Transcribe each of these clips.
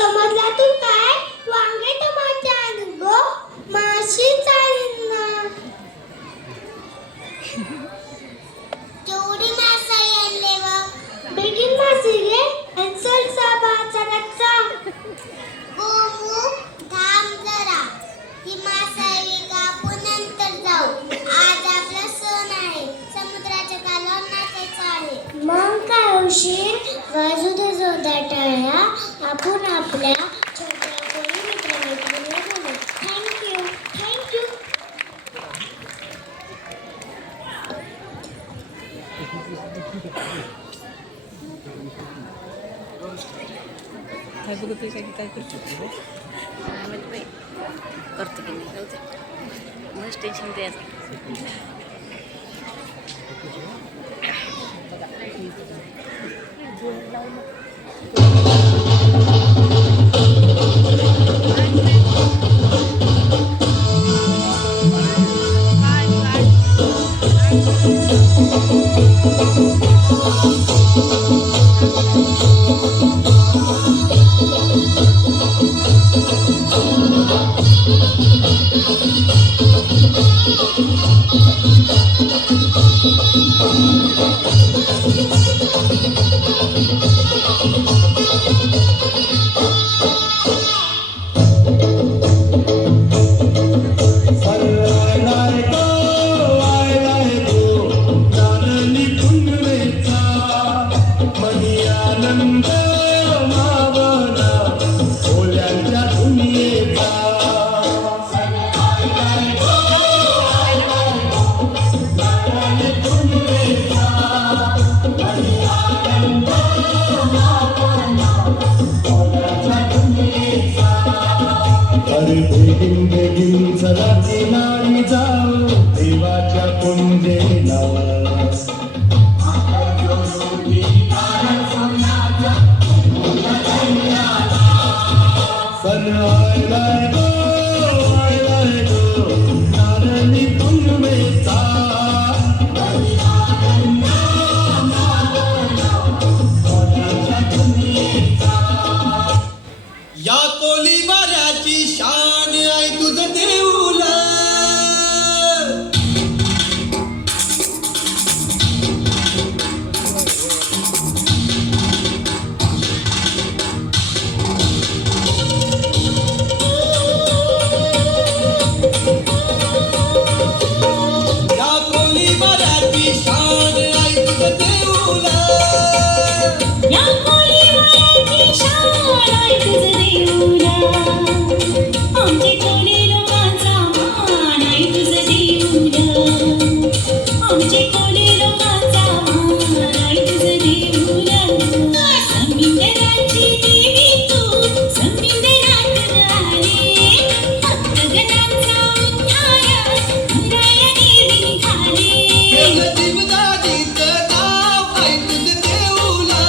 समजलातून काय वांगे टमाटे आणून गो माशी चालेल ना केवढी मासाई आणले व बेगीन मासी गे आणि भाचा रच्चा गोमू थांब जरा ही मासाई कापून नंतर जाऊ आज आपला सण आहे समुद्राच्या कालावर नाचायचं आहे मग काय उशीर वाजू दे जोरदार टाळ्या आपण आपल्या छोट्या कोणी मित्रमैत्रिणीला बोलू थँक्यू थँक्यू काय बघतोय काय करतो करतो की नाही जाऊ मस्त टेन्शन द्यायचं बेगीन चला नारी जाऊ देवाच्या कुंजेला सन आयलाय गो नारळी पुनमेचा या कोली वाऱ्याची शान आहे तुझं देऊला या कोली वाऱ्याची शान आहे तुझं देऊला या कोली वाऱ्याची शान आहे तुझं देऊला आमचे कोली लोकांचा मान आहे तुझं देऊला आमचे कोली लोकांचा मान आहे तुझं देऊला समिंदराची देवी तू समिंदरात आले भक्तगणांचा उद्धार करायला देवी निघाले देवदादीचं नाव आहे तुझं देऊला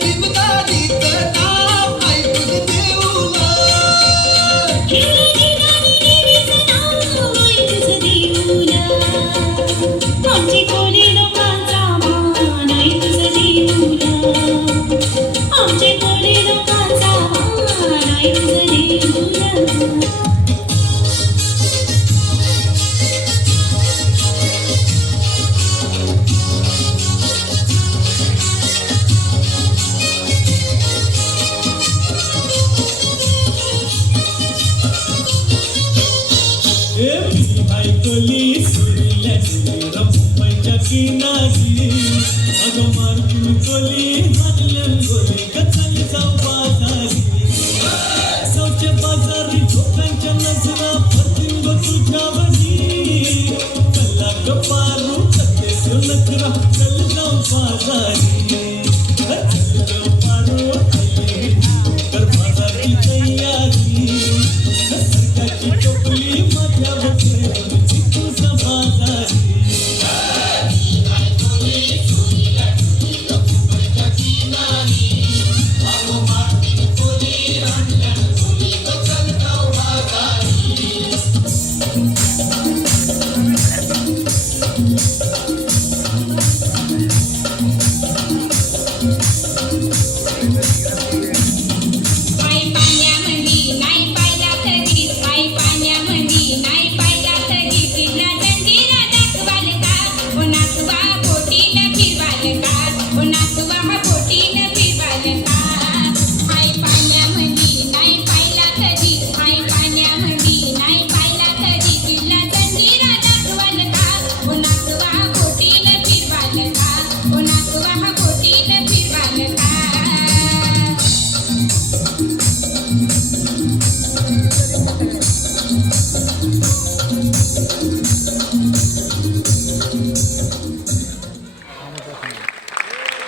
देवदादीचं नाव आहे तुझं देऊला आमचे कोली लोकांचा मान आहे तुझं देऊला आमचे कोली लोकांचा मान आहे तुझं देऊला ऐकली सुरल्या सुरेला मुंबईच्या किनारी अगं मार्किन कोली हरल्यान गोली गचल जाऊ बाजारी सौचे बाजारी लोकांच्या नजरा पडतील ग तुझ्यावरी कल्ला गपारू कते नकरा चल जाऊ बाजारी